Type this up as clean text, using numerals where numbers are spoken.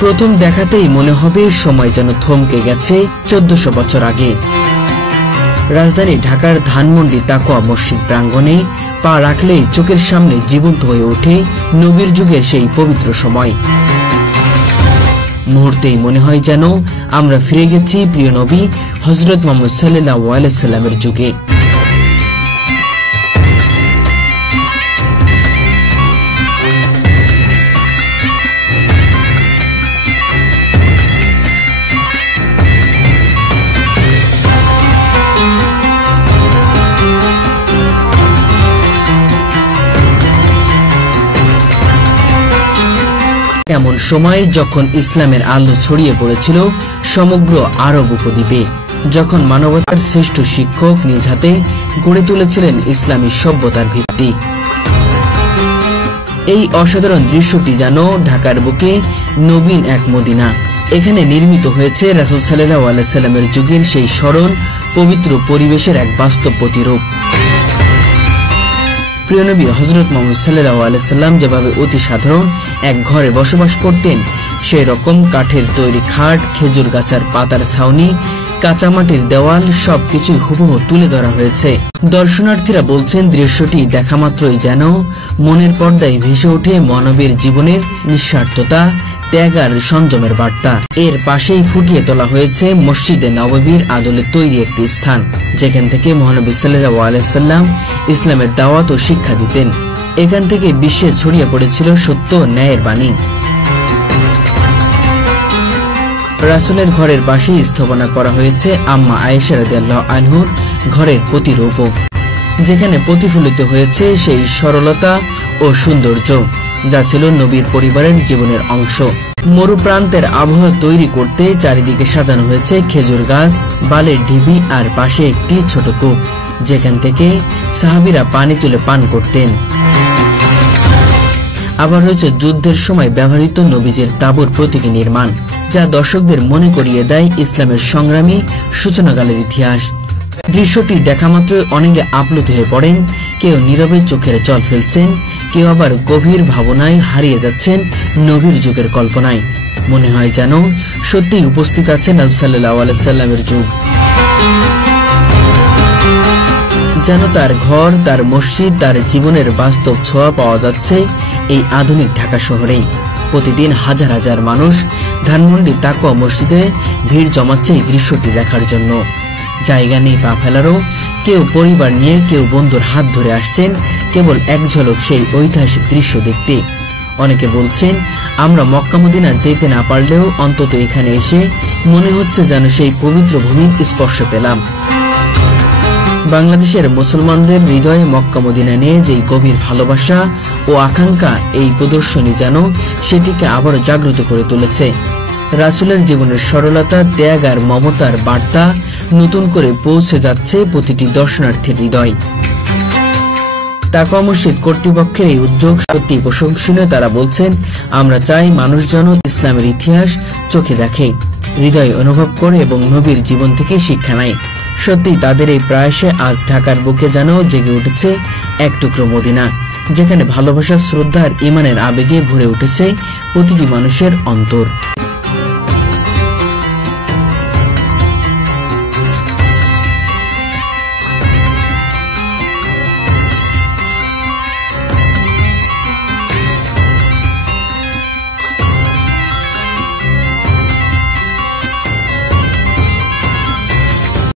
প্রথম দেখাতেই মনে হবে সময় যেন থমকে গেছে 1400 বছর আগে। রাজধানী ঢাকার ধানমন্ডি তাকওয়া মসজিদ প্রাঙ্গণে পা রাখলেই চোখের সামনে জীবন্ত হয়ে ওঠে নবীর যুগের সেই পবিত্র সময়। মুহূর্তেই মনে হয় যেন আমরা ফিরে গেছি প্রিয় নবী হযরত মুহাম্মদ সাল্লাল্লাহু আলাইহি ওয়াসাল্লামের যুগে। এমন সময় যখন ইসলামের আলো ছড়িয়ে পড়েছিল সমগ্র আরব উপদ্বীপে, যখন মানবতার শ্রেষ্ঠ শিক্ষক নিজ হাতে গড়ে তুলেছিলেন ইসলামী সভ্যতার ভিত্তি। এই অসাধারণ দৃশ্যটি যেন ঢাকার বুকে নবীন এক মদিনা। এখানে নির্মিত হয়েছে রাসূল সাল্লাল্লাহু আলাইহি সাল্লামের যুগের সেই সরল পবিত্র পরিবেশের এক বাস্তব প্রতিরূপ। প্রিয় নবী হযরত মুহাম্মদ সাল্লাল্লাহু আলাইহি সাল্লাম যেভাবে অতি সাধারণ এক ঘরে বসবাস করতেন, সেই রকম কাঠের তৈরি খাট, খেজুর গাছের পাতার ছাউনি, কাঁচামাটির দেওয়াল সবকিছু হুবহু তুলে ধরা হয়েছে। দর্শনার্থীরা বলছেন দৃশ্যটি দেখা মাত্রই যেন মনের পর্দায় ভেসে ওঠে মানবের জীবনের নিঃস্বার্থতা, ত্যাগ আর সংযমের বার্তা। এর পাশেই ফুটিয়ে তোলা হয়েছে মসজিদে নববীর আদলে তৈরি একটি স্থান, যেখান থেকে মহানবী সাল্লাল্লাহু আলাইহি সাল্লাম ইসলামের দাওয়াত ও শিক্ষা দিতেন। এখান থেকে বিশ্বে ছড়িয়ে পড়েছিল সত্য ন্যায়ের বাণী। রাসূলের ঘরের পাশেই স্থাপনা করা হয়েছে আম্মা আয়েশা রাদিয়াল্লাহু আনহুর ঘরের প্রতিরূপ, যেখানে প্রতিফলিত হয়েছে সেই সরলতা ও সৌন্দর্য যা ছিল নবীর পরিবারের জীবনের অংশ। মরুপ্রান্তের আবহাওয়া তৈরি করতে চারিদিকে সাজানো হয়েছে খেজুর গাছ, বালের ঢিবি আর পাশে একটি ছোট কূপ, যেখান থেকে সাহাবীরা পানি তুলে পান করতেন। আবার রয়েছে যুদ্ধের সময় ব্যবহৃত নবীজের তাঁবুর প্রতীকী নির্মাণ, যা দর্শকদের মনে করিয়ে দেয় ইসলামের সংগ্রামী সূচনাকালের ইতিহাস। দৃশ্যটি দেখা মাত্র অনেকে আপ্লুত হয়ে পড়েন, কেউ নীরবে চোখের জল ফেলছেন, কেউ আবার গভীর ভাবনায় হারিয়ে যাচ্ছেন নবীর যুগের কল্পনায়। মনে হয় যেন সত্যিই উপস্থিত আছেন রাসূল সাল্লাল্লাহু আলাইহি সাল্লামের যুগ, যেন তার ঘর, তার মসজিদ, তার জীবনের বাস্তব ছোঁয়া পাওয়া যাচ্ছে এই আধুনিক ঢাকা শহরেই। প্রতিদিন হাজার হাজার মানুষ ধানমন্ডি তাকওয়া মসজিদে ভিড় জমাচ্ছে এই দৃশ্যটি দেখার জন্য। জায়গা নেই পা ফেলারও, কেউ পরিবার নিয়ে, কেউ বন্ধুর হাত ধরে আসছেন কেবল এক ঝলক সেই ঐতিহাসিক দৃশ্য দেখতে। অনেকে বলছেন আমরা মক্কা মদিনা যেতে না পারলেও অন্তত এখানে এসে মনে হচ্ছে যেন সেই পবিত্র ভূমির স্পর্শ পেলাম। বাংলাদেশের মুসলমানদের হৃদয়ে মক্কা মদিনা নিয়ে যেই গভীর ভালোবাসা ও আকাঙ্ক্ষা, এই প্রদর্শনী যেন সেটিকে আবারও জাগ্রত করে তুলেছে। রাসূলের জীবনের সরলতা, ত্যাগ আর মমতার বার্তা নতুন করে পৌঁছে যাচ্ছে প্রতিটি দর্শনার্থীর হৃদয়। তাকওয়া মসজিদ কর্তৃপক্ষের এই উদ্যোগ সত্যি প্রশংসনীয়। তারা বলছেন আমরা চাই মানুষ যেন ইসলামের ইতিহাস চোখে দেখে, হৃদয়ে অনুভব করে এবং নবীর জীবন থেকে শিক্ষা নেয়। সত্যি তাদের এই প্রয়াসে আজ ঢাকার বুকে যেন জেগে উঠেছে এক টুকরো মদিনা, যেখানে ভালোবাসা, শ্রদ্ধা আর ঈমানের আবেগে ভরে উঠেছে প্রতিটি মানুষের অন্তর।